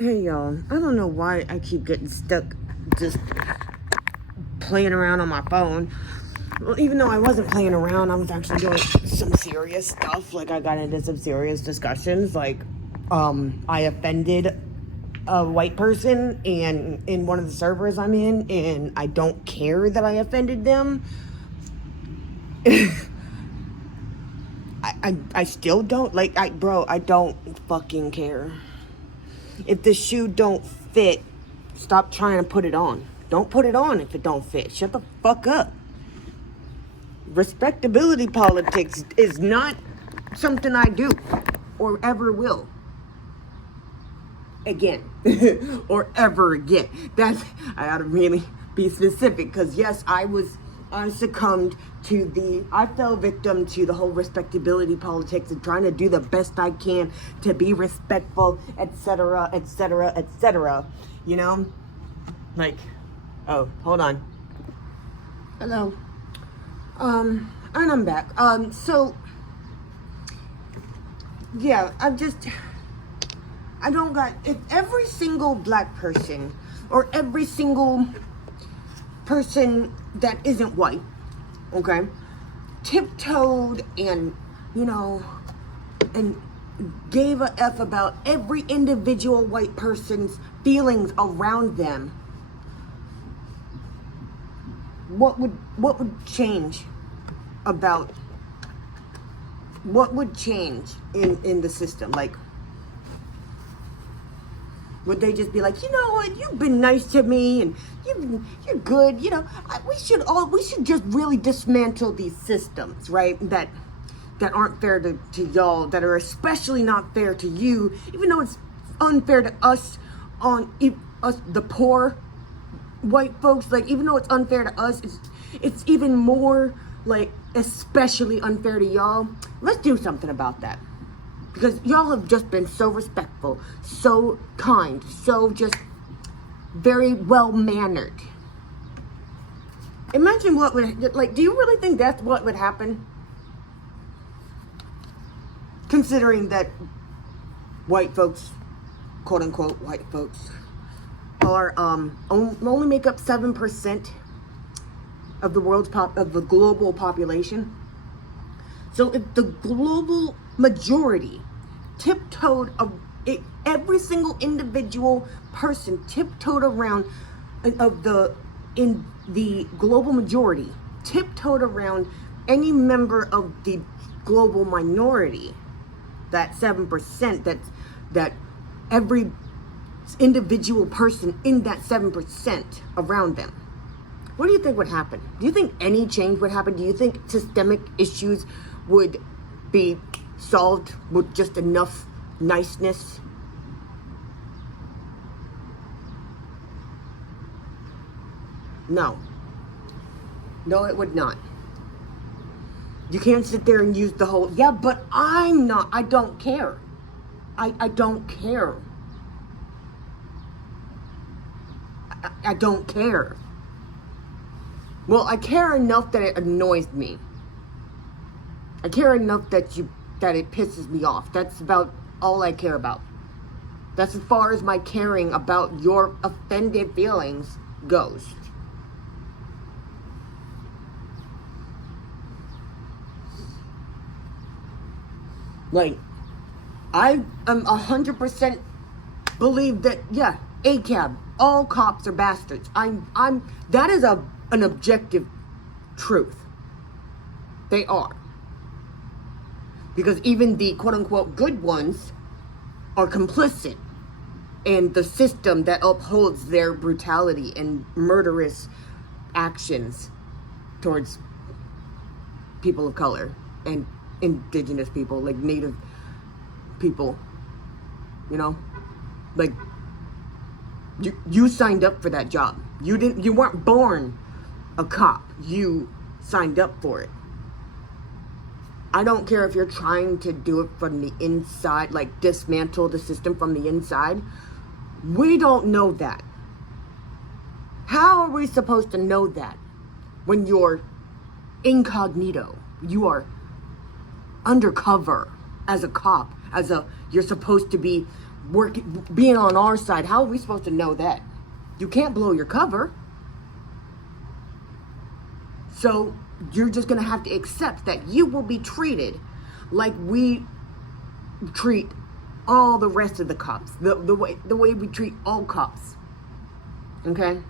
Hey y'all, I don't know why I keep getting stuck just playing around on my phone. Well, even though I wasn't playing around, I was actually doing some serious stuff. Like, I got into some serious discussions. Like, I offended a white person and in one of the servers I'm in, and I don't care that I offended them. I still don't. Like, I don't fucking care. If the shoe don't fit, stop trying to put it on. Don't put it on if it don't fit. Shut the fuck up. Respectability politics is not something I do or ever will again or ever again. That's, I gotta really be specific, because yes, I succumbed to I fell victim to the whole respectability politics and trying to do the best I can to be respectful, etc., etc., etc. You know? Like, oh, hold on. Hello. And I'm back. So, yeah, I don't got, if every single black person, or every single person that isn't white, okay, tiptoed and, and gave a F about every individual white person's feelings around them, what would change about, what would change in the system? Like, would they just be like, you know what, you've been nice to me and you're good, we should just really dismantle these systems, right, that aren't fair to y'all, that are especially not fair to you, even though it's unfair to us, the poor white folks. Like, even though it's unfair to us, it's even more, like, especially unfair to y'all. Let's do something about that, because y'all have just been so respectful, so kind, so just very well mannered. Imagine what would, like, do you really think that's what would happen? Considering that white folks, quote unquote white folks, are only make up 7% of the of the global population. So if the global majority tiptoed every single individual person tiptoed around in the global majority tiptoed around any member of the global minority, that 7%, that every individual person in that 7% around them, what do you think would happen? Do you think any change would happen? Do you think systemic issues would be solved with just enough niceness? No, it would not. You can't sit there and use the whole, yeah, but I don't care. I don't care. I don't care. Well, I care enough that it annoys me. I care enough that it pisses me off. That's about all I care about. That's as far as my caring about your offended feelings goes. Like, I am 100% believe that, yeah, ACAB, all cops are bastards. That is an objective truth. They are. Because even the quote-unquote good ones are complicit in the system that upholds their brutality and murderous actions towards people of color and indigenous people, like native people, like, you signed up for that job. You weren't born a cop. You signed up for it. I don't care if you're trying to do it from the inside, like dismantle the system from the inside. We don't know that. How are we supposed to know that when you're incognito? You are undercover as a cop, you're supposed to be being on our side. How are we supposed to know that? You can't blow your cover. So you're just going to have to accept that you will be treated like we treat all the rest of the cops. The way we treat all cops. Okay?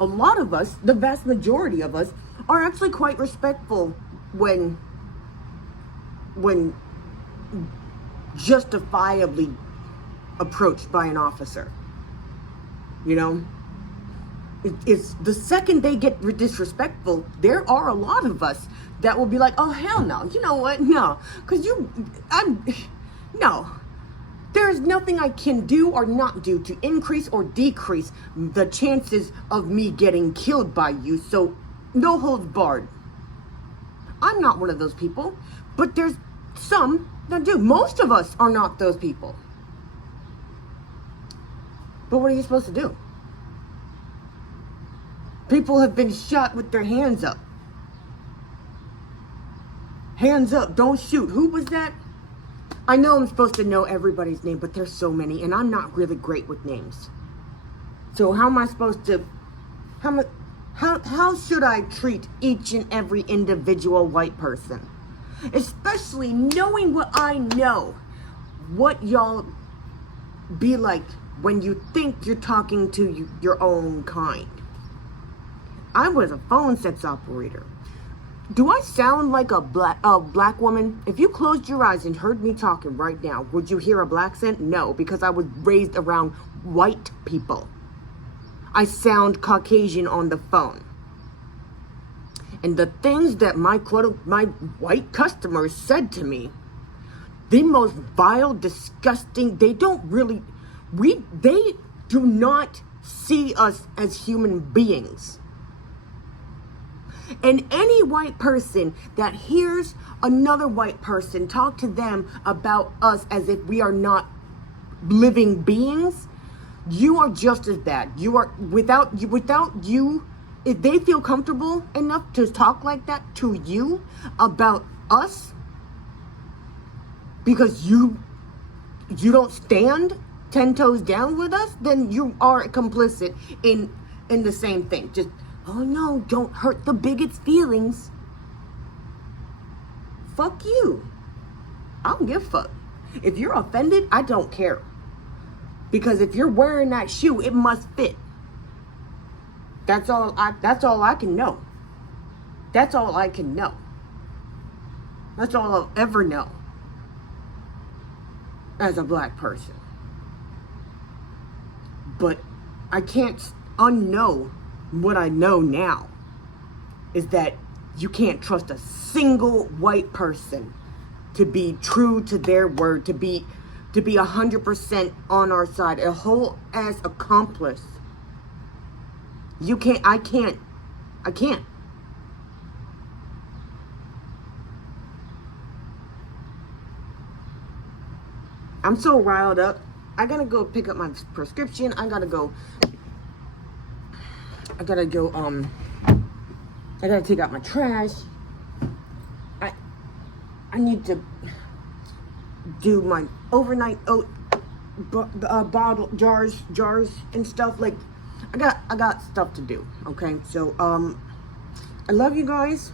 A lot of us, the vast majority of us, are actually quite respectful when justifiably approached by an officer. You know? It's the second they get disrespectful, there are a lot of us that will be like, oh, hell no. You know what? No. Because no. There's nothing I can do or not do to increase or decrease the chances of me getting killed by you. So, no holds barred. I'm not one of those people, but there's some that do. Most of us are not those people. But what are you supposed to do? People have been shot with their hands up. Hands up, don't shoot. Who was that? I know I'm supposed to know everybody's name, but there's so many, and I'm not really great with names. So how am I supposed to, how should I treat each and every individual white person? Especially knowing what I know, what y'all be like when you think you're talking to your own kind. I was a phone sex operator. Do I sound like a black woman? If you closed your eyes and heard me talking right now, would you hear a black accent? No, because I was raised around white people. I sound Caucasian on the phone. And the things that my white customers said to me, the most vile, disgusting, they do not see us as human beings. And any white person that hears another white person talk to them about us as if we are not living beings, you are just as bad. You are without you, if they feel comfortable enough to talk like that to you about us because you don't stand 10 toes down with us, then you are complicit in the same thing. Just, oh no, don't hurt the bigot's feelings. Fuck you. I don't give a fuck. If you're offended, I don't care. Because if you're wearing that shoe, it must fit. That's all I can know. That's all I can know. That's all I'll ever know as a black person. But I can't unknow what I know now is that you can't trust a single white person to be true to their word, to be 100% on our side, a whole ass accomplice. You can't, I can't. I'm so riled up. I gotta go pick up my prescription. I gotta take out my trash. I need to do my overnight oat bottle jars and stuff. Like, I got stuff to do. Okay, so I love you guys.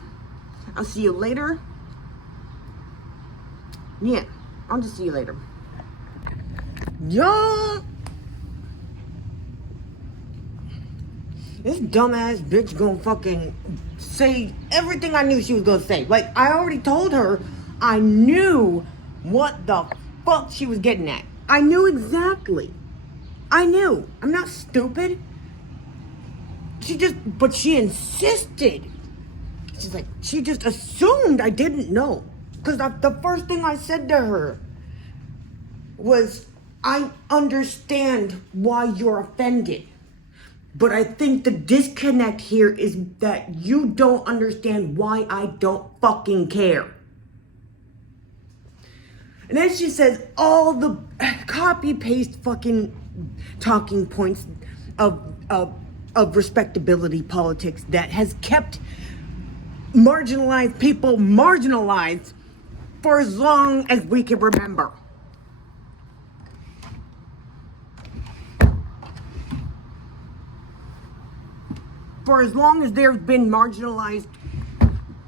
I'll see you later. Yeah, I'll just see you later. Yo, this dumbass bitch gonna fucking say everything I knew she was gonna say. Like, I already told her I knew what the fuck she was getting at. I knew exactly. I knew. I'm not stupid. But she insisted. She's like, she just assumed I didn't know. Because the first thing I said to her was, I understand why you're offended. But I think the disconnect here is that you don't understand why I don't fucking care. And then she says all the copy-paste fucking talking points of respectability politics that has kept marginalized people marginalized for as long as we can remember. for as long as there's been marginalized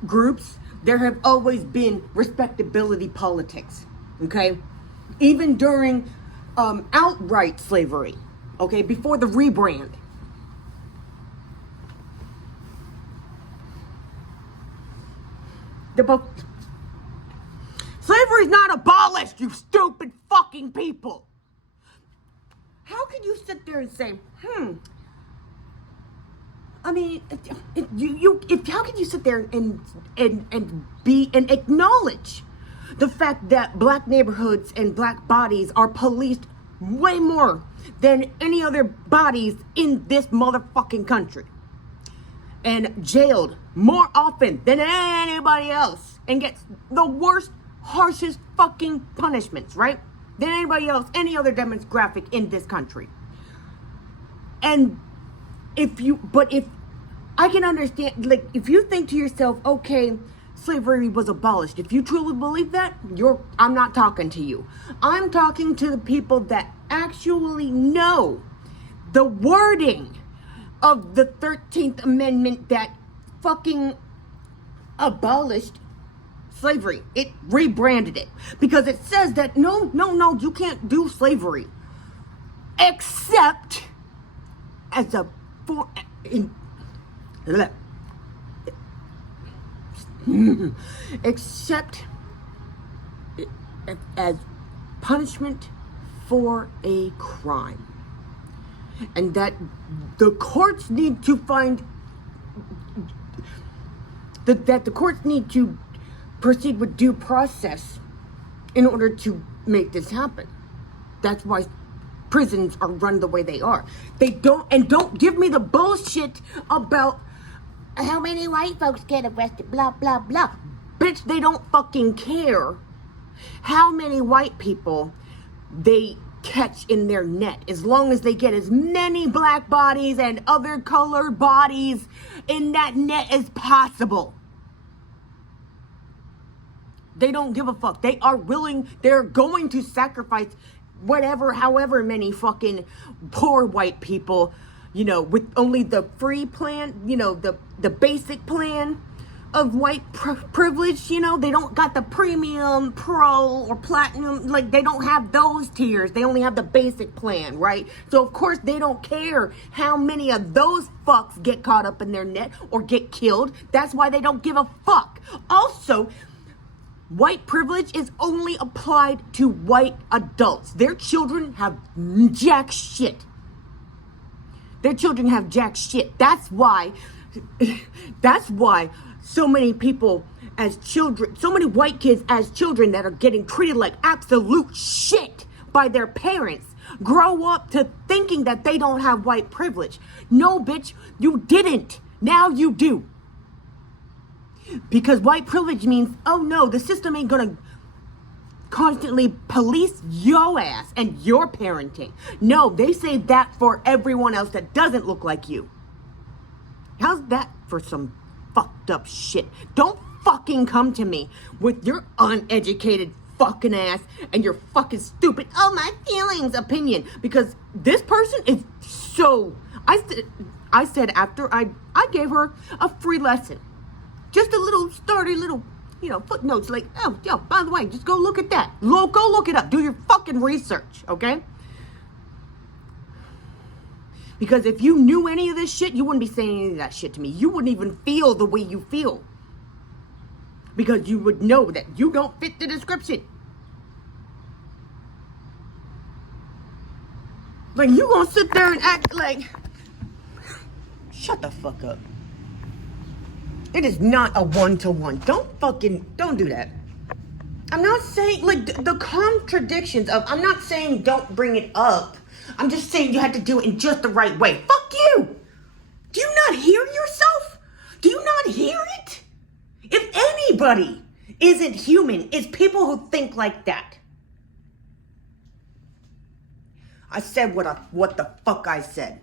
groups, there have always been respectability politics, okay? Even during outright slavery, okay, before the rebrand. Slavery is not abolished, you stupid fucking people. How can you sit there and say, I mean, how can you sit there and acknowledge the fact that black neighborhoods and black bodies are policed way more than any other bodies in this motherfucking country, and jailed more often than anybody else, and gets the worst, harshest fucking punishments, right? Than anybody else, any other demographic in this country. And if I can understand, like, if you think to yourself, okay, slavery was abolished, if you truly believe that, I'm not talking to you. I'm talking to the people that actually know the wording of the 13th Amendment that fucking abolished slavery. It rebranded it because it says that no, you can't do slavery except as a except as punishment for a crime, and that the courts need to find that the courts need to proceed with due process in order to make this happen. That's why prisons are run the way they are. Don't give me the bullshit about how many white folks get arrested, blah, blah, blah. Bitch, they don't fucking care how many white people they catch in their net, as long as they get as many black bodies and other colored bodies in that net as possible. They don't give a fuck. They're going to sacrifice however many fucking poor white people, with only the free plan, the basic plan of white privilege, they don't got the premium, pro, or platinum, like, they don't have those tiers. They only have the basic plan, right? So of course they don't care how many of those fucks get caught up in their net or get killed. That's why they don't give a fuck. Also, white privilege is only applied to white adults. Their children have jack shit. That's why so many people as children, so many white kids as children that are getting treated like absolute shit by their parents, grow up to thinking that they don't have white privilege. No, bitch, you didn't. Now you do. Because white privilege means, oh no, the system ain't gonna constantly police your ass and your parenting. No, they say that for everyone else that doesn't look like you. How's that for some fucked up shit? Don't fucking come to me with your uneducated fucking ass and your fucking stupid, oh my feelings opinion. Because this person is so, I said after I gave her a free lesson. Just a little footnotes, like, oh, yo, by the way, just go look at that. Go look it up. Do your fucking research, okay? Because if you knew any of this shit, you wouldn't be saying any of that shit to me. You wouldn't even feel the way you feel. Because you would know that you don't fit the description. Like, you gonna sit there and act like, shut the fuck up. It is not a one-to-one. Don't do that. I'm not saying, like, the contradictions of, I'm not saying don't bring it up. I'm just saying you have to do it in just the right way. Fuck you! Do you not hear yourself? Do you not hear it? If anybody isn't human, it's people who think like that. I said what the fuck I said.